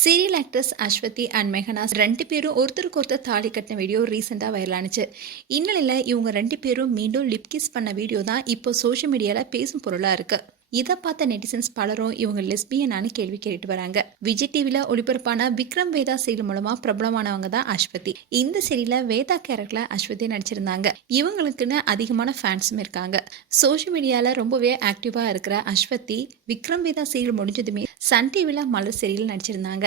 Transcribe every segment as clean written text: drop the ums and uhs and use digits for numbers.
Serial actress Aswathi and மெஹனாஸ் 2 பேரும் ஒருத்தருக்கு ஒருத்தர் தாலி கட்டின வீடியோ ரீசெண்டாக வைரலானுச்சு. இந்நிலையில் இவங்க 2 பேரும் மீண்டும் லிப் கிஸ் பண்ண வீடியோ தான் இப்போ சோஷியல் மீடியாவில் பேசும் பொருளாக இருக்கு. இதை பார்த்த நெட்டிசன்ஸ் பலரும் இவங்க லெஸ்பியனானு கேள்வி கேட்டுட்டு வராங்க. விஜய் டிவில ஒளிபரப்பான விக்ரம் வேதா சீரியல் மூலமா பிரபலமானவங்க தான் அஸ்வதி. இந்த சீரியல்ல வேதா கேரக்டர்ல அஸ்வதி நடிச்சிருந்தாங்க. இவங்களுக்குன்னு அதிகமான ஃபேன்ஸும் இருக்காங்க. சோஷியல் மீடியால ரொம்பவே ஆக்டிவா இருக்கிற அஸ்வதி விக்ரம் வேதா சீரியல் முடிஞ்சதுமே சன் டிவில மலர் சீரியல் நடிச்சிருந்தாங்க.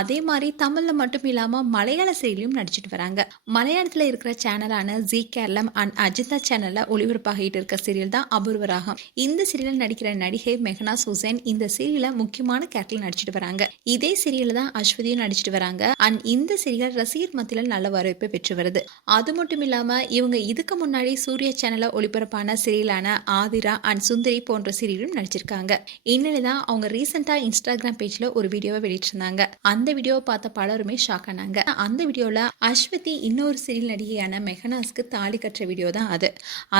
அதே மாதிரி தமிழ்ல மட்டும் இல்லாம மலையாள சீரியலும் நடிச்சிட்டு வராங்க. மலையாளத்துல இருக்கிற சேனலான ஜி கேரளம் அண்ட் அஜிதா சேனல்ல ஒளிபரப்பாகிட்டு இருக்க சீரியல் தான் அபூர்வராகம். இந்த சீரியல் நடிக்கிற நடிகை மெஹனாஸ் ஹுசைன் இந்த சீரியல்ல முக்கியமான கேரக்டர் நடிச்சிட்டு வராங்க. இதே சீரியல்ல தான் அஸ்வதியும் நடிச்சிட்டு வராங்க. அண்ட் இந்த சீரியல் ரசிகர் மத்தியில நல்ல வரவேற்பை பெற்று வருது. அது மட்டும் இல்லாம இவங்க இதுக்கு முன்னாடி சூர்யா சேனல்ல ஒளிபரப்பான சீரியலான ஆதிரா அண்ட் சுந்தரி போன்ற சீரியலும் நடிச்சிருக்காங்க. இந்நிலைதான் அவங்க ரீசெண்டா இன்ஸ்டாகிராம் பேஜ்ல ஒரு வீடியோவை வெளியிட்டிருந்தாங்க. அந்த வீடியோவை பார்த்த பலருமே ஷாக் ஆனாங்க. அந்த வீடியோல அஸ்வதி இன்னொரு சீரியல் நடிகையான மெஹனாஸ்க்கு தாலி கட்டுற வீடியோ தான் அது.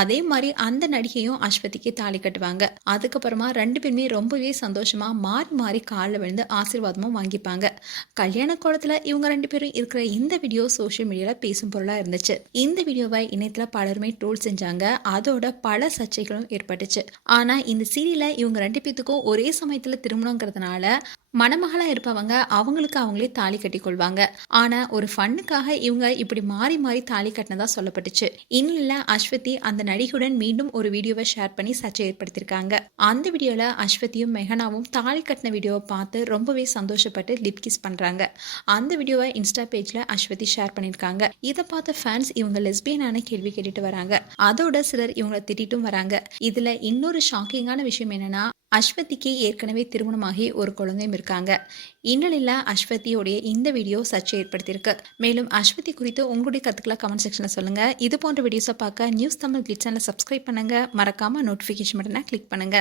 அதே மாதிரி அந்த நடிகையும் அஸ்வதிக்கு தாலி கட்டுவாங்க. அதுக்கப்புறமா 2 பேருமே ரொம்பவே சந்தோஷமா மாறி மாறி காலில் விழுந்து ஆசீர்வாதமும் வாங்கிப்பாங்க. கல்யாண கோலத்துல இவங்க 2 பேரும் இருக்கிற இந்த வீடியோ சோஷியல் மீடியால பேசும் பொருளா இருந்துச்சு. இந்த வீடியோவை இணையத்துல பலருமே ட்ரோல் செஞ்சாங்க. அதோட பல சர்ச்சைகளும் ஏற்பட்டுச்சு. ஆனா இந்த சீரியல்ல இவங்க 2 பேத்துக்கும் ஒரே சமயத்துல திருமணங்கிறதுனால மணமகளா இருப்பவங்க அவங்களுக்கு அவங்களே தாலி கட்டி கொள்வாங்க. ஆனா ஒரு ஃபன்னுக்காக இவங்க இப்படி மாறி மாறி தாலி கட்டினதா சொல்லப்பட்டுச்சு. இன்னில அஸ்வதி அந்த நடிகையுடன் மீண்டும் ஒரு வீடியோவை ஷேர் பண்ணி சர்ச்சை ஏற்படுத்தியிருக்காங்க. அந்த வீடியோல அஸ்வதியும் மெஹனாவும் தாலி கட்டின வீடியோவை பார்த்து ரொம்பவே சந்தோஷப்பட்டு லிப் கிஸ் பண்றாங்க. அந்த வீடியோவை இன்ஸ்டா பேஜ்ல அஸ்வதி ஷேர் பண்ணியிருக்காங்க. இதை பார்த்த ஃபேன்ஸ் இவங்க லெஸ்பியனான கேள்வி கேட்டுட்டு வராங்க. அதோட சிலர் இவங்களை திட்டிட்டும் வராங்க. இதுல இன்னொரு ஷாக்கிங்கான விஷயம் என்னன்னா, அஸ்வதிக்கு ஏற்கனவே திருமணமாகி ஒரு குழந்தையும் இருக்காங்க. இந்நிலையில் அஸ்வதியோடைய இந்த வீடியோ சர்ச்சை ஏற்படுத்தியிருக்கு. மேலும் அஸ்வதி குறித்து உங்களுடைய கருத்துக்களை கமெண்ட் செக்ஷனில் சொல்லுங்க. இது போன்ற வீடியோஸை பார்க்க நியூஸ் தமிழ் கிளிட்ஸ் சேனலை சப்ஸ்கிரைப் பண்ணுங்க. மறக்காம நோட்டிஃபிகேஷன் பட்டனை கிளிக் பண்ணுங்க.